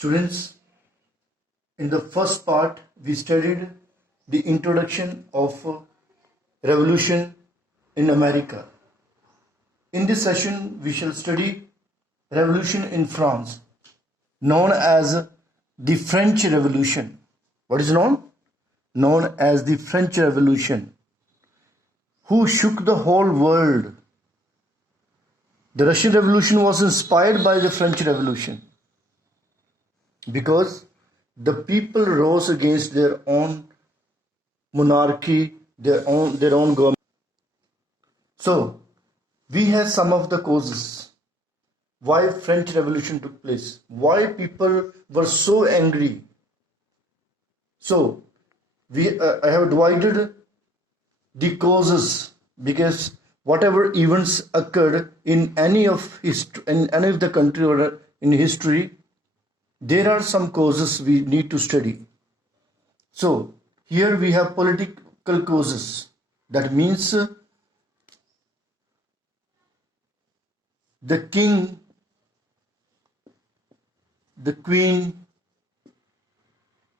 Students, in the first part, we studied the introduction of revolution in America. In this session, we shall study revolution in France, known as the French Revolution. What is known? Known as the French Revolution, who shook the whole world. The Russian Revolution was inspired by the French Revolution because the people rose against their own monarchy, their own government. So, we have some of the causes why French Revolution took place, why people were so angry. So, I have divided the causes because whatever events occurred in any of the country or in history, there are some causes we need to study. So here we have political causes. That means the king, the queen,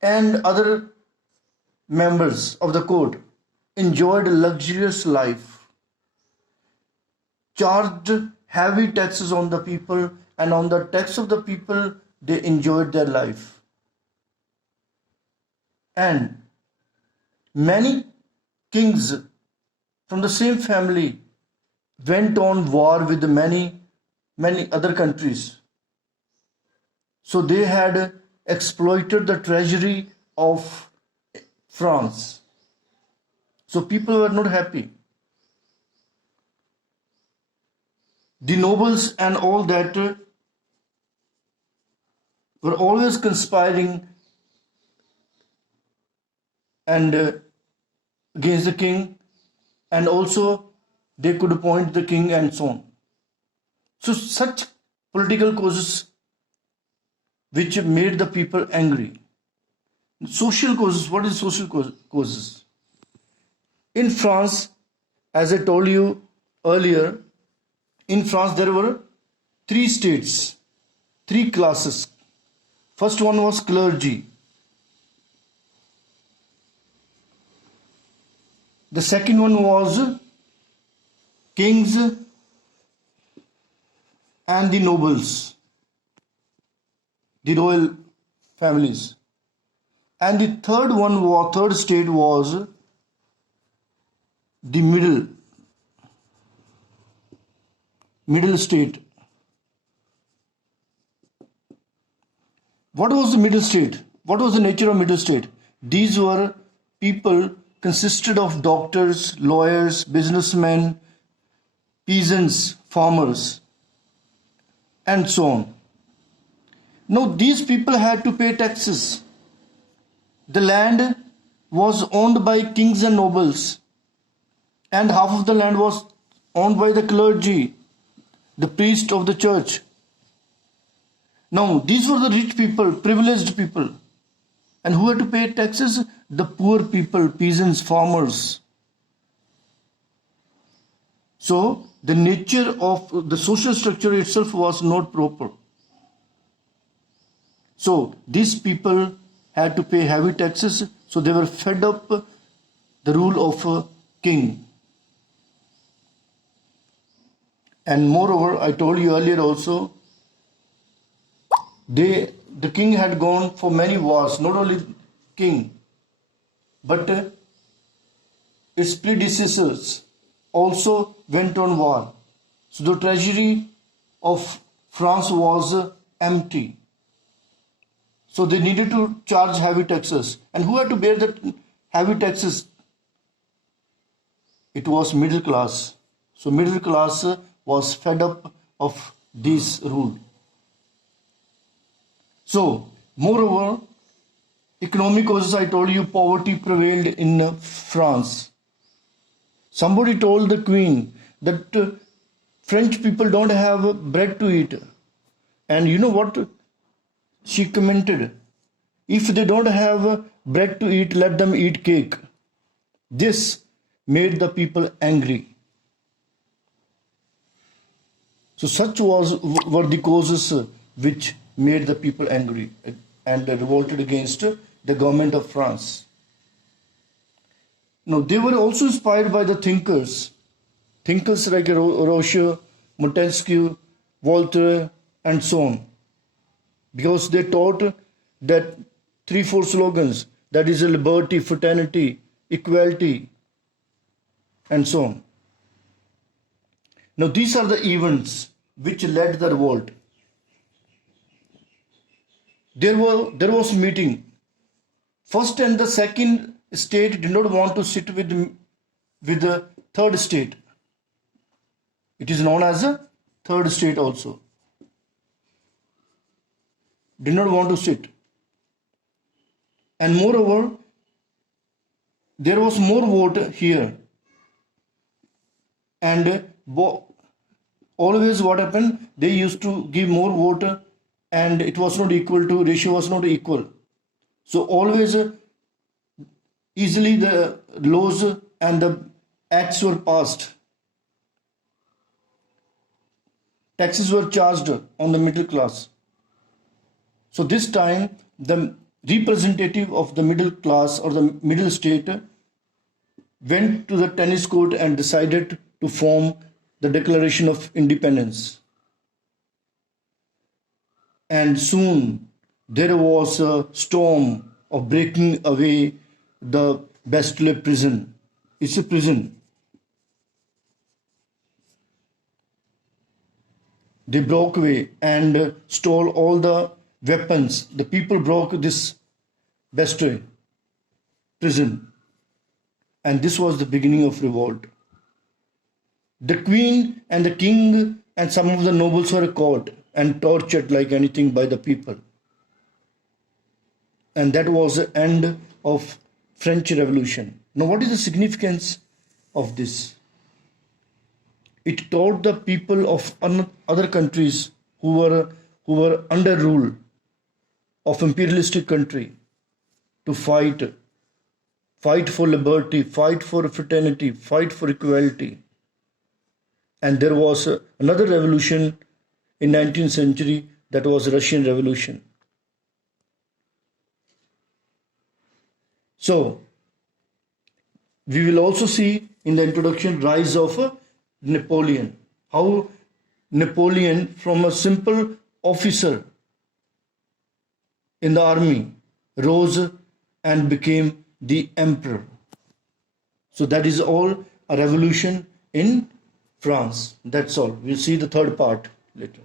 and other members of the court enjoyed a luxurious life, charged heavy taxes on the people, and on the tax of the people they enjoyed their life. And many kings from the same family went on war with many other countries. So they had exploited the treasury of France. So people were not happy. The nobles and all that were always conspiring and against the king, and also they could appoint the king and so on. So such political causes which made the people angry. Social causes. What is social causes? In France, as I told you earlier, in France there were three states, three classes. First one was clergy. The second one was kings and the nobles, the royal families. And the third state was the middle state. What was the middle state? What was the nature of middle state? These were people consisted of doctors, lawyers, businessmen, peasants, farmers, and so on. Now these people had to pay taxes. The land was owned by kings and nobles, and half of the land was owned by the clergy, the priest of the church. Now, these were the rich people, privileged people. And who had to pay taxes? The poor people, peasants, farmers. So, the nature of the social structure itself was not proper. So, these people had to pay heavy taxes, so they were fed up the rule of a king. And moreover, I told you earlier also, the king had gone for many wars, not only king, but its predecessors also went on war. So the treasury of France was empty. So they needed to charge heavy taxes. And who had to bear the heavy taxes? It was middle class. So middle class was fed up of this rule. So, moreover, economic causes, I told you, poverty prevailed in France. Somebody told the queen that French people don't have bread to eat. And you know what she commented? If they don't have bread to eat, let them eat cake. This made the people angry. So such were the causes which made the people angry and revolted against the government of France. Now, they were also inspired by the thinkers like Rousseau, Montesquieu, Voltaire, and so on, because they taught that 3-4 slogans, that is liberty, fraternity, equality, and so on. Now, these are the events which led the revolt. There was meeting. First and the second state did not want to sit with the third state. It is known as a third state also. Did not want to sit. And moreover, there was more vote here. And always what happened, they used to give more vote and it was not equal to, ratio was not equal. So always easily the laws and the acts were passed. Taxes were charged on the middle class. So this time the representative of the middle class or the middle state went to the tennis court and decided to form the Declaration of Independence. And soon there was a storm of breaking away the Bastille prison. It's a prison. They broke away and stole all the weapons. The people broke this Bastille prison. And this was the beginning of revolt. The queen and the king and some of the nobles were caught and tortured like anything by the people. And that was the end of French Revolution. Now, what is the significance of this? It taught the people of other countries who were under rule of imperialistic country to fight for liberty, fight for fraternity, fight for equality. And there was another revolution in 19th century, that was Russian Revolution. So, we will also see in the introduction rise of Napoleon. How Napoleon, from a simple officer in the army, rose and became the emperor. So that is all a revolution in France. That's all. We'll see the third part later.